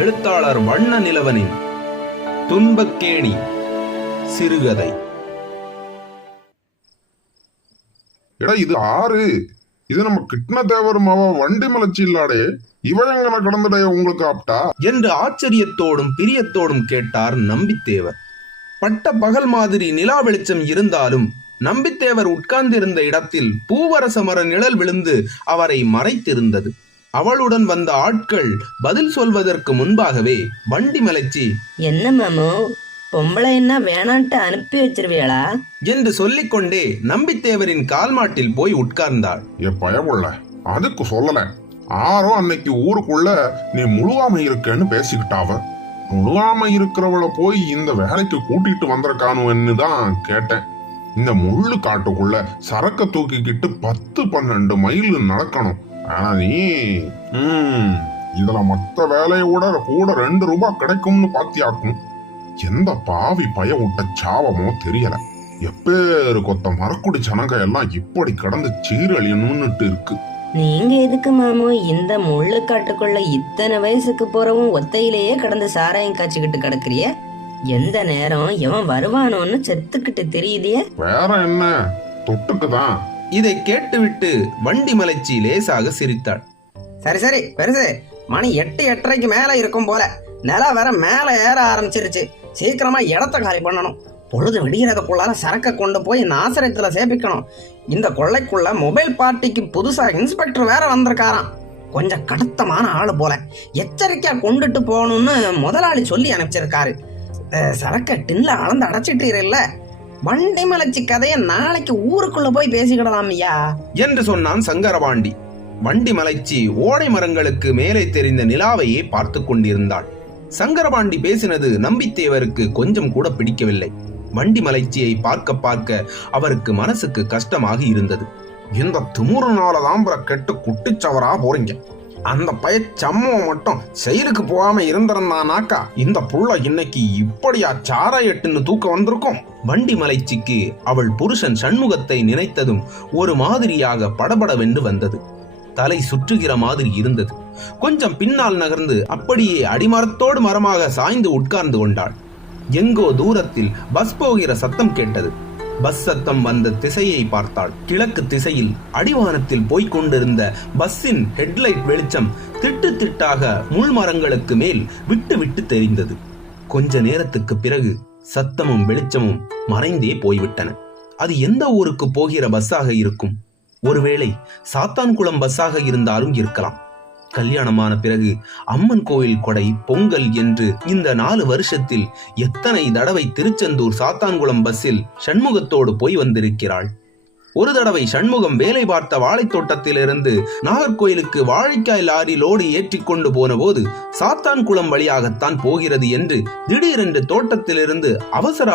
எழுத்தாளர் வண்ண நிலவனின் துன்பக்கேணி சிறுகதை. இது ஆறு, இது நம்ம கிருஷ்ணதேவர் மாவ வண்டி மலர்ச்சி இல்லாடே, இவன் எங்கன கடந்துடைய உங்களுக்கு ஆப்டா என்று ஆச்சரியத்தோடும் பிரியத்தோடும் கேட்டார் நம்பித்தேவர். பட்ட பகல் மாதிரி நிலா வெளிச்சம் இருந்தாலும் நம்பித்தேவர் உட்கார்ந்திருந்த இடத்தில் பூவரச மர நிழல் விழுந்து அவரை மறைத்திருந்தது. அவளுடன் வந்த ஆட்கள் பதில் சொல்வதற்கு முன்பாகவே வண்டி மலர்ச்சி, என்ன மாமோ பொம்பளை என்ன வேணான்ட்டு அனுப்பி வச்சிருவியளா என்று சொல்லிக்கொண்டே நம்பித்தேவரின் கால்மாட்டில் போய் உட்கார்ந்தாள். பயமுள்ள அதுக்கு சொல்லல, ஆரோ அன்னைக்கு ஊருக்குள்ள நீ முழுவாம இருக்கன்னு பேசிக்கிட்டாவ. முழுவாம இருக்கிறவளை போய் இந்த வேலைக்கு கூட்டிட்டு வந்திருக்கானுன்னு தான் கேட்டேன். இந்த முள்ளு காட்டுக்குள்ள சரக்க தூக்கிக்கிட்டு 10-12 மைல் நடக்கணும். ஆனா நீ இதுல மொத்த வேலையோட கூட 2 ரூபாய் கிடைக்கும்னு பாத்தியாக்கும். எந்த பாவி பய விட்ட சாவமோ தெரியல. எப்பேரு கொத்த மரக்குடி சனங்க எல்லாம் இப்படி கடந்து சீரழியணும்னுட்டு இருக்கு. நீங்க எதுக்கு மாமோ இந்த முள்ளு காட்டுக்குள்ள இத்தனை வயசுக்கு போறவும் ஒத்தையிலேயே கடந்து சாராயம் காய்ச்சிக்கிட்டு கிடக்குறிய? எந்த நேரம் எவன் வருவானோன்னு செத்துக்கிட்டு தெரியுதே. வேற என்ன தொட்டுக்குதான். இதை கேட்டுவிட்டு வண்டி மலர்ச்சி லேசாக சிரித்தாள். சரி சரி பெருசு, மணி 8-8:30 மேல இருக்கும் போல. நிலா வேற மேல ஏற ஆரம்பிச்சிருச்சு. சீக்கிரமா இடத்த காலி பண்ணணும். பொழுது விடிகிறதுக்குள்ளார சரக்க கொண்டு போய் நாசரத்துல சேப்பிக்கணும். இந்த கொள்ளைக்குள்ள மொபைல் பார்ட்டிக்கு புதுசா இன்ஸ்பெக்டர் வேற வந்திருக்காராம். கொஞ்சம் கடத்தமான ஆளு போல. எச்சரிக்கையா கொண்டுட்டு போகணும்னு முதலாளி சொல்லி அனுப்பிச்சிருக்காரு. சரக்க டின்ல அளந்து அடைச்சிட்டீர்ல. வண்டி மலர்ச்சி கதையை நாளைக்கு ஊருக்குள்ள போய் பேசிக்கிடலாம் ஐயா என்று சொன்னான் சங்கரபாண்டி. வண்டி மலர்ச்சி ஓடை மரங்களுக்கு மேலே தெரிந்த நிலாவையே பார்த்து கொண்டிருந்தாள். சங்கரபாண்டி பேசினது நம்பித்தேவருக்கு கொஞ்சம் கூட பிடிக்கவில்லை. வண்டி மலர்ச்சியை பார்க்க பார்க்க அவருக்கு மனசுக்கு கஷ்டமாக இருந்தது. இந்த திமுறனாலதான் கெட்டு குட்டிச்சவரா போறீங்க. அந்த சம்பவம் மட்டும் செயலுக்கு போகாம இருந்திருந்தானாக்கா இந்த புள்ள இன்னைக்கு இப்படியா சாரா எட்டுன்னு தூக்க வந்திருக்கும். வண்டி மலர்ச்சிக்கு அவள் புருஷன் சண்முகத்தை நினைத்ததும் ஒரு மாதிரியாக படபடவென்று வந்தது. தலை சுற்றுகிற மாதிரி இருந்தது. கொஞ்சம் பின்னால் நகர்ந்து அப்படியே அடிமரத்தோடு மரமாக சாய்ந்து உட்கார்ந்து கொண்டாள். எங்கோ தூரத்தில் பஸ் போகிற சத்தம் கேட்டது. பஸ் சத்தம் வந்த திசையை பார்த்தாள். கிழக்கு திசையில் அடிவானத்தில் போய்கொண்டிருந்த பஸ்ஸின் ஹெட்லைட் வெளிச்சம் திட்டு திட்டாக முள் மரங்களுக்கு மேல் விட்டு விட்டு தெரிந்தது. கொஞ்ச நேரத்துக்கு பிறகு சத்தமும் வெளிச்சமும் மறைந்தே போய்விட்டன. அது எந்த ஊருக்கு போகிற பஸ்ஸாக இருக்கும்? ஒருவேளை சாத்தான்குளம் பஸ்ஸாக இருந்தாலும் இருக்கலாம். கல்யாணமான பிறகு அம்மன் கோயில் கொடை, பொங்கல் என்று இந்த 4 வருஷத்தில் எத்தனை தடவை திருச்செந்தூர் சாத்தான்குளம் பஸ்ஸில் சண்முகத்தோடு போய் வந்திருக்கிறாள். ஒரு தடவை சண்முகம் வேலை பார்த்த வாழைத்தோட்டத்திலிருந்து நாகர்கோயிலுக்கு வாழைக்காய் லாரி லோடி ஏற்றி கொண்டு போன போது சாத்தான்குளம் வழியாகத்தான் போகிறது என்று திடீரென்று தோட்டத்திலிருந்து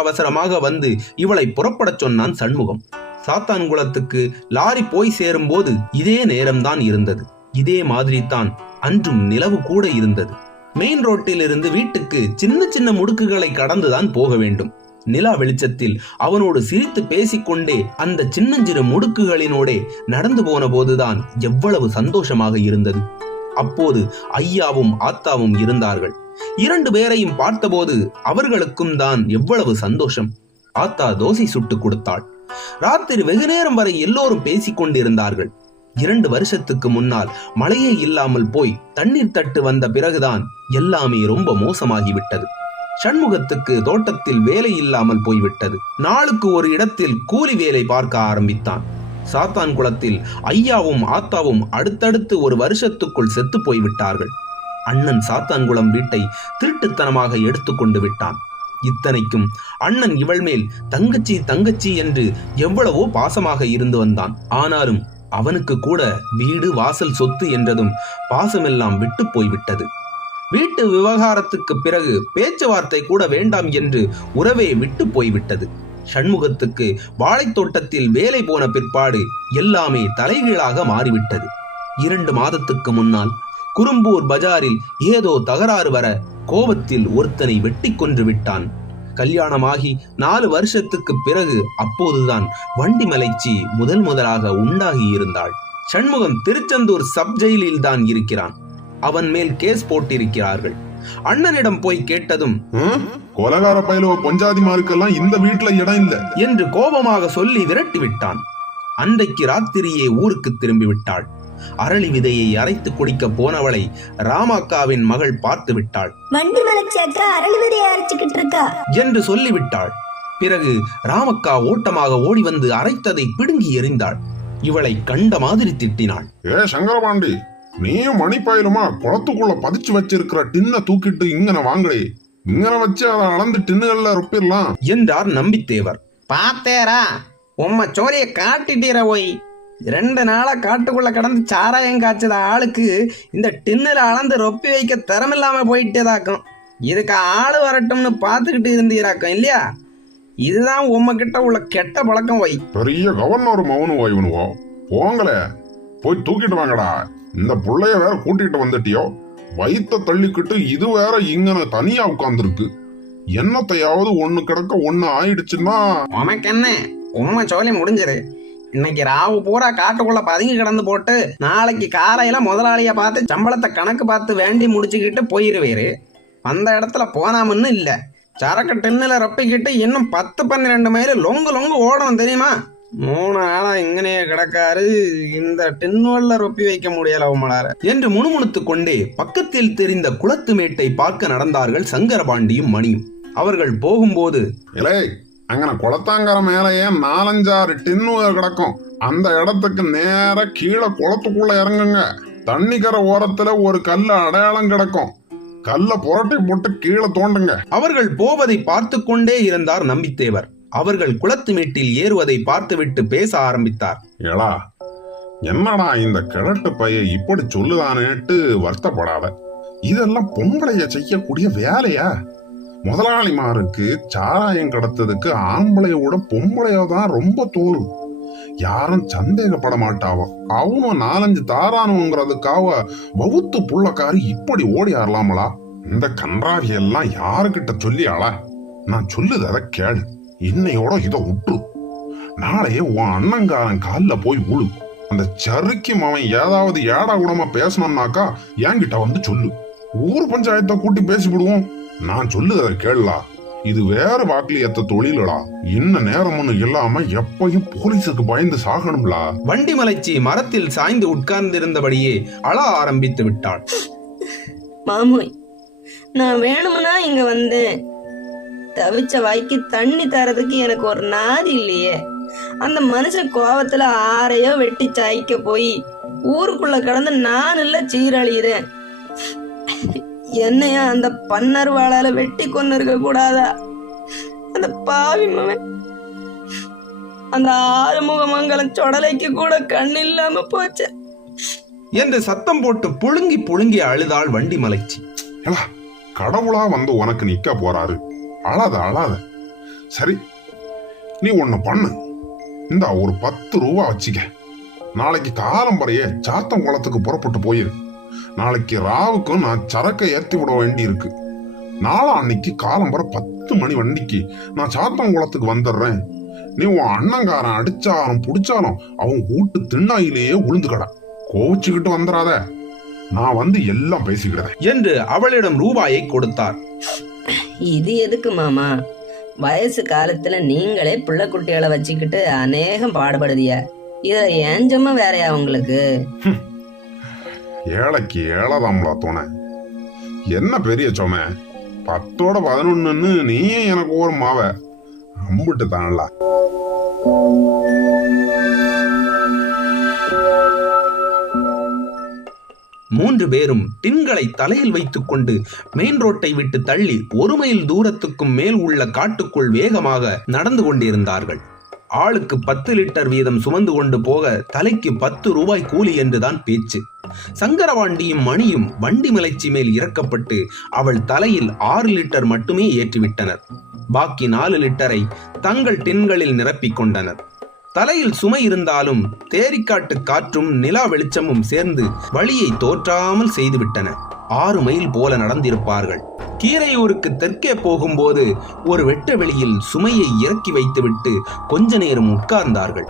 அவசரமாக வந்து இவளை புறப்படச் சொன்னான் சண்முகம். சாத்தான்குளத்துக்கு லாரி போய் சேரும் போது இதே நேரம்தான் இருந்தது. இதே மாதிரி தான் அன்றும் நிலவு கூட இருந்தது. மெயின் ரோட்டில் இருந்து வீட்டுக்கு சின்ன சின்ன முடுக்குகளை கடந்துதான் போக வேண்டும். நிலா வெளிச்சத்தில் அவனோடு சிரித்து பேசிக்கொண்டே அந்த சின்னஞ்சிறு முடுக்குகளினோடே நடந்து போன போதுதான் எவ்வளவு சந்தோஷமாக இருந்தது. அப்போது ஐயாவும் ஆத்தாவும் இருந்தார்கள். 2 பேரையும் பார்த்தபோது அவர்களுக்கும் தான் எவ்வளவு சந்தோஷம். ஆத்தா தோசை சுட்டு கொடுத்தாள். ராத்திரி வெகு நேரம் வரை எல்லோரும் பேசிக் கொண்டிருந்தார்கள். 2 வருஷத்துக்கு முன்னால் மழையே இல்லாமல் போய் தண்ணீர் தட்டு வந்த பிறகுதான் எல்லாமே ரொம்ப மோசமாகிவிட்டது. சண்முகத்துக்கு தோட்டத்தில் வேலை இல்லாமல் போய்விட்டது. நாளுக்கு ஒரு இடத்தில் கூலி வேலை பார்க்க ஆரம்பித்தான். சாத்தான்குளத்தில் ஐயாவும் ஆத்தாவும் அடுத்தடுத்து 1 வருஷத்துக்குள் செத்து போய்விட்டார்கள். அண்ணன் சாத்தான்குளம் வீட்டை திருட்டுத்தனமாக எடுத்துக்கொண்டு விட்டான். இத்தனைக்கும் அண்ணன் இவள் மேல் தங்கச்சி என்று எவ்வளவோ பாசமாக இருந்து வந்தான். ஆனாலும் அவனுக்கு கூட வீடு வாசல் சொத்து என்றதும் பாசமெல்லாம் விட்டு போய்விட்டது. வீட்டு விவகாரத்துக்கு பிறகு பேச்சுவார்த்தை கூட வேண்டாம் என்று உறவே விட்டு போய்விட்டது. சண்முகத்துக்கு வாழைத்தோட்டத்தில் வேலை போன பிற்பாடு எல்லாமே தலைகீழாக மாறிவிட்டது. 2 மாதத்துக்கு முன்னால் குறும்பூர் பஜாரில் ஏதோ தகராறு வர கோபத்தில் ஒருத்தனை வெட்டி கொன்று விட்டான். கல்யாணமாகி 4 வருஷத்துக்கு பிறகு அப்போதுதான் வண்டி மலர்ச்சி முதலாக உண்டாகி இருந்தாள். சண்முகம் திருச்செந்தூர் சப் ஜெயிலில் தான் இருக்கிறான். அவன் மேல் கேஸ் போட்டிருக்கிறார்கள். அண்ணனிடம் போய் கேட்டதும் கொலகார பயிலுவ பொஞ்சாதிமாருக்கெல்லாம் இந்த வீட்டுல இடம் இல்ல என்று கோபமாக சொல்லி விரட்டி விட்டான். அன்றைக்கு ராத்திரியே ஊருக்கு திரும்பி விட்டாள். அரளி விதையை அரைத்து குடிக்க போனவளை ராமக்காவின் மகள் பார்த்து விட்டாள். வண்டி மலைச்சி அக்கா அரளி விதையை அரைச்சுக்கிட்டு இருக்கா என்று சொல்லிவிட்டாள். பிறகு ராமக்கா ஓட்டமாக ஓடி வந்து அரைத்ததை பிடுங்கி எறிந்தாள். இவளை கண்ட மாதிரி திட்டினாள். ஏ சங்கரபாண்டி, நீயும் மணிப்பாயிலுமா குளத்துக்குள்ள பதிச்சு வச்சிருக்கிற டின்ன தூக்கிட்டு இங்கன வாங்கலே, இங்கன வச்சு அதை அளந்து டின்னுகள்ல ரொப்பிடலாம் என்றார் நம்பித்தேவர். பார்த்தேரா, உம்மை சோரிய காட்டிட்டீர போய் 2 நாளா காட்டுக்குள்ள கடந்து சாராயம் காய்ச்சத ஆளுக்கு இந்த டின்னுல அளந்து ரொப்பி வைக்க திறமில்லாம போயிட்டேதாக்கும். இதுக்கு ஆளு வரட்டும்னு பார்த்துக்கிட்டு இருந்தீராக்கும் இல்லையா? இதுதான் உம்மகிட்ட உள்ள கெட்ட பழக்கம் வை. பெரிய கவர்னர் மௌனு வாய்வனுவோ, போங்களே போய் தூக்கிட்டு வாங்கடா. இந்த புள்ளைய வேற கூட்டிட்டு வந்துட்டியோ, வயித்த தள்ளிக்கிட்டு இது வேற இங்கன தனியா உட்கார்ந்துருக்கு. என்னத்தையாவது ஒண்ணு கிடக்க ஒண்ணு ஆயிடுச்சுன்னா உனக்கு என்ன, உண்மை சோழி முடிஞ்சது. இன்னைக்கு ராவு பூரா காட்டுக்குள்ள பதுங்கி கிடந்து போட்டு நாளைக்கு காலையில முதலாளிய பார்த்து சம்பளத்தை கணக்கு பார்த்து வேண்டி முடிச்சுக்கிட்டு போயிருவேரு. அந்த இடத்துல போனாமன்னு இல்ல, சரக்கு டின்னுல ரொப்பிக்கிட்டு இன்னும் 10-12 மைல் லொங்கு ஓடணும் தெரியுமா? 3 நாளா இங்கனையே கிடக்காரு, இந்த டின்னுவல்ல ரொப்பி வைக்க முடியல உம்மளார என்று முணுமுணுத்துக் கொண்டே பக்கத்தில் தெரிந்த குளத்து மேட்டை பார்க்க நடந்தார்கள் சங்கரபாண்டியும் மணியும். அவர்கள் போகும்போது, இலே அங்கன குளத்தாங்கர மேலேயே 4-5 டின்னு கிடக்கும். அந்த இடத்துக்கு நேர கீழே குளத்துக்குள்ள இறங்குங்க. தண்ணிக்கரை ஓரத்துல ஒரு கல்லு அடையாளம் கிடக்கும். கல்ல புரட்டி போட்டு கீழே தோண்டுங்க. அவர்கள் போவதை பார்த்து கொண்டே இருந்தார் நம்பித்தேவர். அவர்கள் குளத்து மேட்டில் ஏறுவதை பார்த்துவிட்டு பேச ஆரம்பித்தார். ஏளா, என்னடா இந்த கிழட்டு பைய இப்படி சொல்லுதானேட்டு வருத்தப்படாத. இதெல்லாம் பொம்பளைய செய்யக்கூடிய வேலையா? முதலாளிமாருக்கு சாராயம் கடத்ததுக்கு ஆம்பளையோட பொம்பளையோதான் ரொம்ப தோல். யாரும் சந்தேகப்பட மாட்டாவோ. அவனும் 4-5 தாரானுங்கிறதுக்காக வவுத்து புள்ளக்காரி இப்படி ஓடி ஆறலாமலா? இந்த கன்றாவி எல்லாம் யாருக்கிட்ட சொல்லி ஆளா? நான் சொல்லுது அதை கேளு. இன்னையோட இதை விட்டுரு. நாளையே உன் அண்ணங்காரன் காலில் போய் உழு. அந்த சறுக்கும் அவன் ஏதாவது ஏடா கூடமா பேசணும்னாக்கா என்கிட்ட வந்து சொல்லு. ஊர் பஞ்சாயத்தை கூட்டி பேசிவிடுவோம். நான் சொல்லுது அதை கேளா. இது வேற வாக்கிலியத்த தொழிலா. இன்ன நேரம்னு இல்லாம எப்பயும் போலீஸுக்கு பயந்து சாகணும்லா. வண்டி மலைச்சி மரத்தில் சாய்ந்து உட்கார்ந்திருந்தபடியே அழ ஆரம்பித்து விட்டாள். மாமோய், நான் வேணும்னா இங்க வந்தேன். தவிச்ச வாய்க்கு தண்ணி தரதுக்கு எனக்கு ஒரு நாதி இல்லையே. அந்த மனுஷன் கோவத்துல ஆரையோ வெட்டி சாய்க்க போய் ஊருக்குள்ள கடந்து நான் இல்ல சீரழிகிறேன். என்னையா அந்த பன்னர்வாளால வெட்டி கொண்டு இருக்க கூடாதா? அந்த பாவி மவன் அந்த ஆறுமுகமங்கலம் சொடலைக்கு கூட கண் இல்லாம போச்சு என்று சத்தம் போட்டு புழுங்கி புழுங்கி அழுதாள் வண்டி மலைச்சி. கடவுளா வந்து உனக்கு நிக்க போறாரு. அழாத. சரி, நீ ஒண்ணு பண்ணு. இந்த ஒரு 10 ரூபா வச்சுக்க. நாளைக்கு காலம்பறைய சாத்தங்குளத்துக்கு புறப்பட்டு போயிரு. நாளைக்கு ராவுக்கும் நான் சரக்கை ஏத்தி விட வேண்டி இருக்கு. நாளான்னைக்கு காலம்பரை 10 மணி வண்டிக்கு நான் சாத்தங்குளத்துக்கு வந்துடுறேன். நீ உன் அண்ணங்காரன் அடிச்சாலும் புடிச்சாலும் அவன் வீட்டு திண்ணாயிலேயே உளுந்து கடை. கோவிச்சுக்கிட்டு வந்துடாத. நான் வந்து எல்லாம் பேசிக்கிட்டேன் என்று அவளிடம் ரூபாயை கொடுத்தார். இது எதுக்கு மாமா? வயசு காலத்துல நீங்களே புள்ள குட்டிகளை வச்சுக்கிட்டு அநேகம் பாடுபடுதிய. இத ஏஞ்சமா வேறையா உங்களுக்கு? ஏழைக்கு ஏழைதாம்லா தோண. என்ன பெரிய சொம 10ஓட 11ன்னு நீயே எனக்கு ஒரு மாவ அம்பிட்டு தானல. மூன்று பேரும் டின்களை தலையில் வைத்துக் கொண்டு மெயின் ரோட்டை விட்டு தள்ளி 1 மைல் தூரத்துக்கும் மேல் உள்ள காட்டுக்குள் வேகமாக நடந்து கொண்டிருந்தார்கள். ஆளுக்கு 10 லிட்டர் வீதம் சுமந்து கொண்டு போக தலைக்கு 10 ரூபாய் கூலி என்றுதான் பேச்சு. சங்கரபாண்டியும் மணியும் வண்டி மலைச்சி மேல் இறக்கப்பட்டு அவள் தலையில் 6 லிட்டர் மட்டுமே ஏற்றிவிட்டனர். பாக்கி 4 லிட்டரை தங்கள் டின்களில் நிரப்பிக் கொண்டனர். தலையில் சுமை இருந்தாலும் தேரிக்காட்டு காற்றும் நிலா வெளிச்சமும் சேர்ந்து வழியை தோற்றாமல் செய்துவிட்டன. 6 மைல் போல நடந்திருப்பார்கள். கீரையூருக்கு தெற்கே போகும்போது ஒரு வெட்ட வெளியில் சுமையை இறக்கி வைத்துவிட்டு கொஞ்ச நேரம் உட்கார்ந்தார்கள்.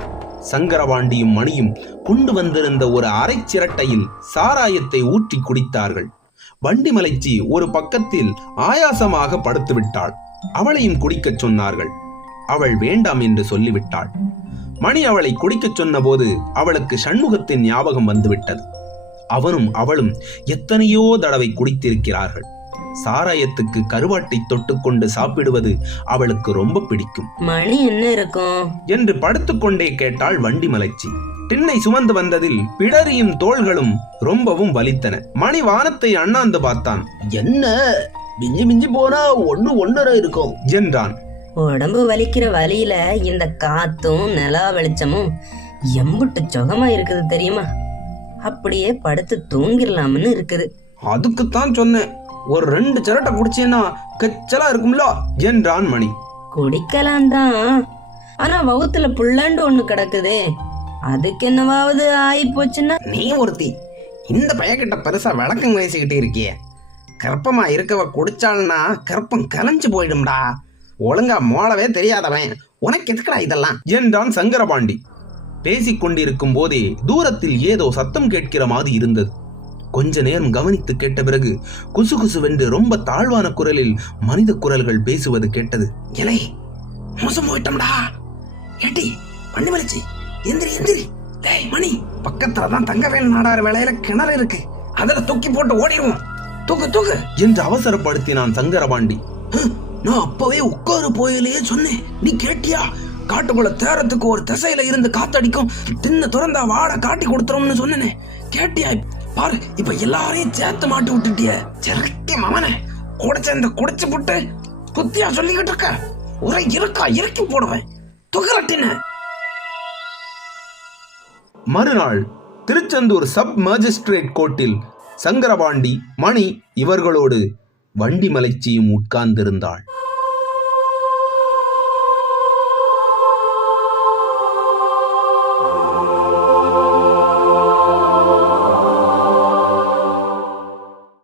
சங்கரபாண்டியும் மணியும் கொண்டு வந்திருந்த ஒரு அரை சிரட்டையில் சாராயத்தை ஊற்றி குடித்தார்கள். வண்டிமலைச்சி ஒரு பக்கத்தில் ஆயாசமாக படுத்து விட்டாள். அவளையும் குடிக்கச் சொன்னார்கள். அவள் வேண்டாம் என்று சொல்லிவிட்டாள். மணி அவளை குடிக்கச் சொன்னபோது அவளுக்கு சண்முகத்தின் ஞாபகம் வந்துவிட்டது. அவனும் அவளும் எத்தனையோ தடவை குடித்திருக்கிறார்கள். சாராயத்துக்கு கருவாட்டை தொட்டுக்கொண்டு சாப்பிடுவது அவளுக்கு ரொம்ப பிடிக்கும். மணி என்ன இருக்கும் என்று படுத்துக்கொண்டே கேட்டாள் வண்டிமலைச்சி. திண்ணை சுமந்து வந்ததில் பிடரியும் தோள்களும் ரொம்பவும் வலித்தன. மணி வானத்தை அண்ணாந்து பார்த்தான். என்ன மிஞ்சி மிஞ்சி போனா 1.5 இருக்கும் என்றான். உடம்பு வலிக்கிற வலியில இந்த காத்தும் நிலா வெளிச்சமும் எம்புட்டு சுகமா இருக்குது தெரியுமா? அப்படியே படுத்து தூங்கிடலாம்னு இருக்குது. அதுக்குத்தான் சொன்னேன், ஒரு 2 சிரட்டை குடிச்சேன்னா கச்சலா இருக்கும்ல என்றான் மணி. குடிக்கலாம் தான், ஆனா வகுத்துல புள்ளண்டு ஒண்ணு கிடக்குதே, அதுக்கு என்னவாவது ஆயி போச்சுன்னா? நீ ஒருத்தி இந்த பையன்கிட்ட பெருசா விளக்கம் பேசிக்கிட்டு இருக்கிய. கற்பமா இருக்கவ குடிச்சாள்னா கற்பம் கலைஞ்சு போயிடும்டா. ஒழுங்கா மோளவே தெரியாதவன் உனக்கு எதுக்குடா இதெல்லாம் என்றான் சங்கரபாண்டி. பேசிக் கொண்டிருக்கும் போதே தூரத்தில் ஏதோ சத்தம் கேட்கிற மாதிரி இருந்தது. கொஞ்ச நேரம் கவனித்து கேட்ட பிறகு குசுகுசுவென்று ரொம்ப தாழ்வான குரலில் மனித குரல்கள் பேசுவது கேட்டது. இலை மோசம் போயிட்டோம்டா. ஏட்டி வண்டிமலைச்சி, எந்திரி எந்திரி. டேய் மணி, பக்கத்துலதான் தங்கவேல் நாடார் வேலையில கிணறு இருக்கு, அதுல தூக்கி போட்டு ஓடிடுவோம். தூக்கு தூக்கு என்று அவசரப்படுத்தினான் சங்கரபாண்டி. நான் அப்பவே உட்காரு போயிலேயே சொன்னேன், நீ கேட்டியா? காட்டுக்குள்ள தேரத்துக்கு ஒரு திசையில இருந்து காத்தடிக்கும், தின்ன திறந்தா வாட காட்டி கொடுத்துரும்னு சொன்னேனே, கேட்டியா? பாரு, இப்ப எல்லாரையும் சேர்த்து மாட்டி விட்டுட்டிய. சிறக்கி மவனே, குடிச்ச குடிச்சு புட்டு குத்தியா சொல்லிக்கிட்டு இருக்க? உரை இருக்கா இறக்கி போடுவேன், துகரட்டின. மறுநாள் திருச்செந்தூர் சப் மேஜிஸ்ட்ரேட் கோர்ட்டில் சங்கரபாண்டி, மணி இவர்களோடு வண்டிமலைச்சியும் உட்கார்ந்திருந்தாள்.